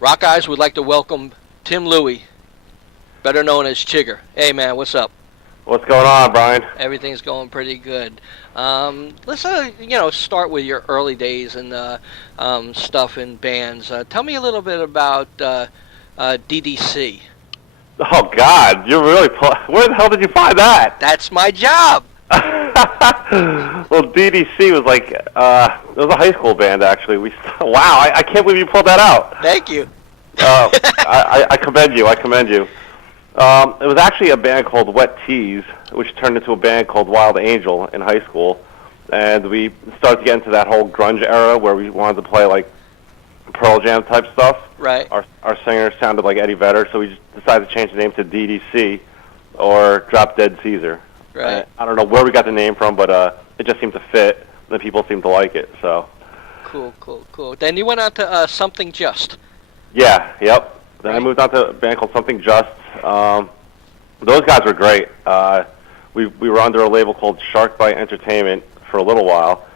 Rockeyez would like to welcome Tim Louie, better known as Chigger. Hey, man, what's up? What's going on, Brian? Everything's going pretty good. Let's start with your early days and stuff in bands. Tell me a little bit about DDC. Oh God, you're really where the hell did you find that? That's my job. Well, DDC was like it was a high school band actually. Wow, I can't believe you pulled that out. Thank you. I commend you. I commend you. It was actually a band called Wet Tees, which turned into a band called Wild Angel in high school, and we started to get into that whole grunge era where we wanted to play like Pearl Jam type stuff. Right. Our singer sounded like Eddie Vedder, so we just decided to change the name to DDC, or Drop Dead Caesar. Right. I don't know where we got the name from, but it just seemed to fit, and the people seemed to like it. So. Cool. Then you went on to Something Just. Yeah. Yep. Then right. I moved on to a band called Something Just. Those guys were great. We were under a label called Shark Bite Entertainment for a little while.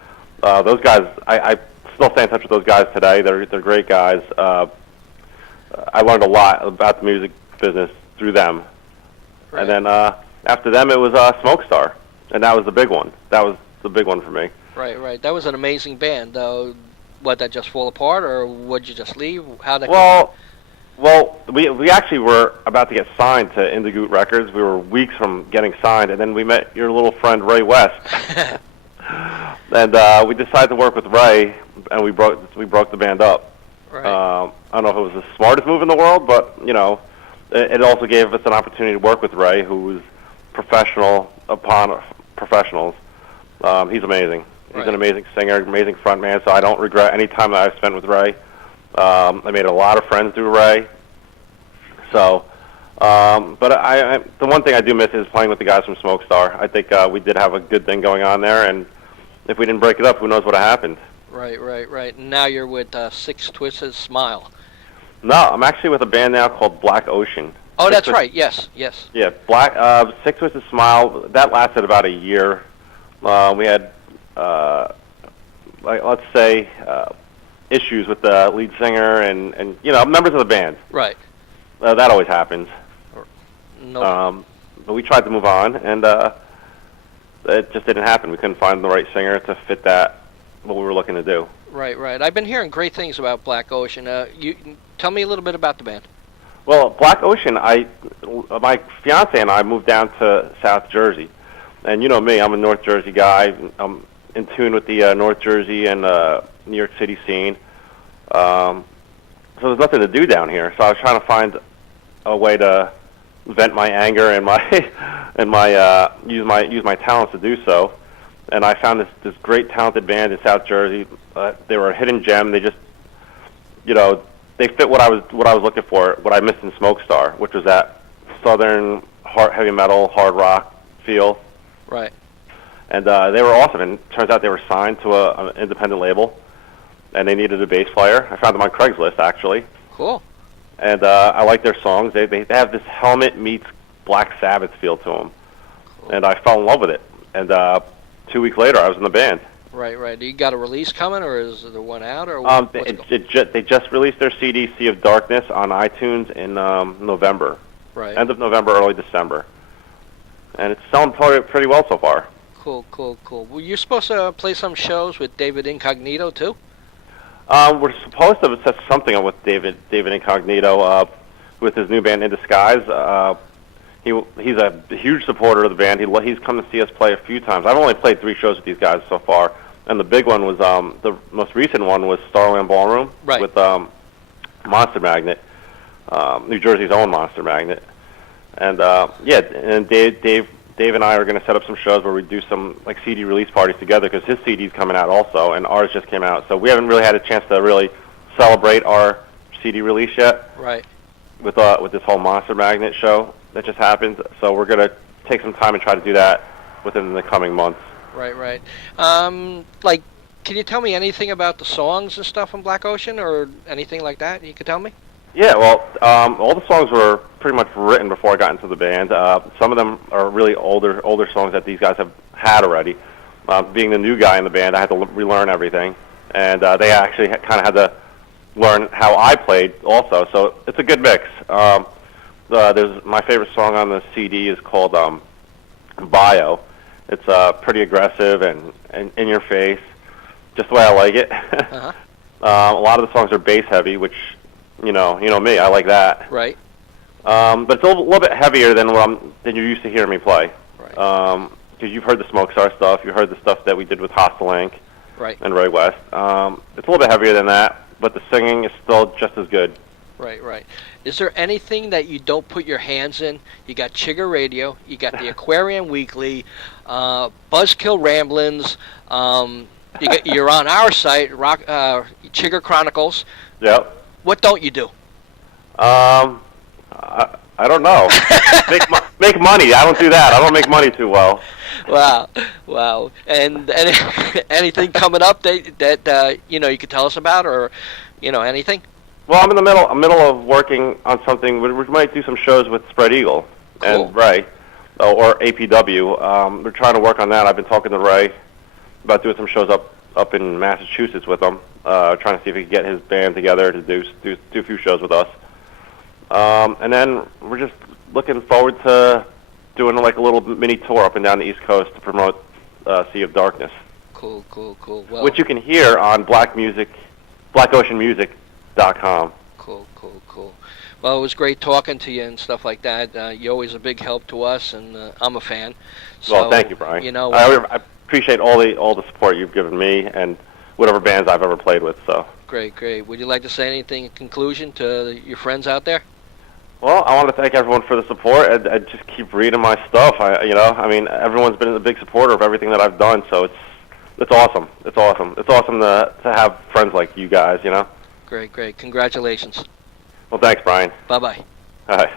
Those guys, I still stay in touch with those guys today. They're great guys. I learned a lot about the music business through them. Right. And then after them, it was Smoke Star, and that was the big one. That was the big one for me. Right. That was an amazing band. What, that just fall apart, or would you just leave? How that? Well, we actually were about to get signed to Indigoot Records. We were weeks from getting signed, and then we met your little friend Ray West, and we decided to work with Ray, and we broke the band up. Right. I don't know if it was the smartest move in the world, but it also gave us an opportunity to work with Ray, who was professional upon professionals. He's amazing. He's an amazing singer, amazing frontman, so I don't regret any time that I've spent with Ray. I made a lot of friends through Ray. So, but the one thing I do miss is playing with the guys from Smoke Star. I think we did have a good thing going on there, and if we didn't break it up, who knows what happened. Right. Now you're with Six Twisted Smile. No, I'm actually with a band now called Black Ocean. Oh, that's right. Yes. Yeah, Six Twisted Smile. That lasted about a year. We had, let's say, issues with the lead singer and members of the band. Right. That always happens. No. But we tried to move on, and it just didn't happen. We couldn't find the right singer to fit what we were looking to do. Right. I've been hearing great things about Black Ocean. You tell me a little bit about the band. Well, Black Ocean, my fiance and I moved down to South Jersey, and you know me, I'm a North Jersey guy. I'm in tune with the North Jersey and New York City scene. So there's nothing to do down here. So I was trying to find a way to vent my anger and use my talents to do so. And I found this great talented band in South Jersey. They were a hidden gem. They just, they fit what I was looking for, what I missed in Smoke Star, which was that southern heavy metal, hard rock feel. Right. And they were awesome. And it turns out they were signed to an independent label, and they needed a bass player. I found them on Craigslist, actually. Cool. And I like their songs. They have this Helmet meets Black Sabbath feel to them. Cool. And I fell in love with it. And 2 weeks later, I was in the band. Right. You got a release coming, or is there one out, or they just released their CD, Sea of Darkness, on iTunes in November. Right. End of November, early December. And it's selling pretty well so far. Cool. Well, you're supposed to play some shows with David Incognito, too? We're supposed to set something up with David Incognito with his new band, In Disguise. He's a huge supporter of the band. He's come to see us play a few times. I've only played 3 shows with these guys so far, and the big one was the most recent one was Starland Ballroom with Monster Magnet, New Jersey's own Monster Magnet, and and Dave and I are going to set up some shows where we do some like CD release parties together because his CD's coming out also, and ours just came out. So we haven't really had a chance to really celebrate our CD release yet. Right. With this whole Monster Magnet show that just happened. So we're going to take some time and try to do that within the coming months. Right. Can you tell me anything about the songs and stuff on Black Ocean or anything like that you could tell me? Yeah, well, all the songs were pretty much written before I got into the band. Some of them are really older songs that these guys have had already. Being the new guy in the band, I had to relearn everything, and they actually kind of had to learn how I played also. So it's a good mix. There's my favorite song on the CD is called Bio. It's pretty aggressive and in your face, just the way I like it. Uh-huh. A lot of the songs are bass heavy, which you know me, I like that. Right. But it's a little bit heavier than than you're used to hearing me play. Right. Because you've heard the Smokestar stuff, you heard the stuff that we did with Hostile Inc. Right. and Ray West. It's a little bit heavier than that, but the singing is still just as good. Right, right. Is there anything that you don't put your hands in? You got Chigger Radio, you got the Aquarian Weekly, Buzzkill Ramblings. You're on our site, Chigger Chronicles. Yep. What don't you do? I don't know. Make money. I don't do that. I don't make money too well. Wow. And anything coming up that you could tell us about, or anything? Well, I'm in the middle of working on something. We might do some shows with Spread Eagle Cool. and Ray, or APW. We're trying to work on that. I've been talking to Ray about doing some shows up in Massachusetts with him, trying to see if he can get his band together to do a few shows with us. And then we're just looking forward to doing like a little mini tour up and down the East Coast to promote Sea of Darkness. Cool. Well, which you can hear on blackoceanmusic.com. Cool. Well, it was great talking to you and stuff like that. You're always a big help to us, and I'm a fan. So, well, thank you, Brian. I appreciate all the support you've given me and whatever bands I've ever played with. So great. Would you like to say anything in conclusion to your friends out there? Well, I want to thank everyone for the support. I just keep reading my stuff. Everyone's been a big supporter of everything that I've done. So it's awesome. It's awesome to have friends like you guys. Great. Congratulations. Well, thanks, Brian. Bye-bye. All right.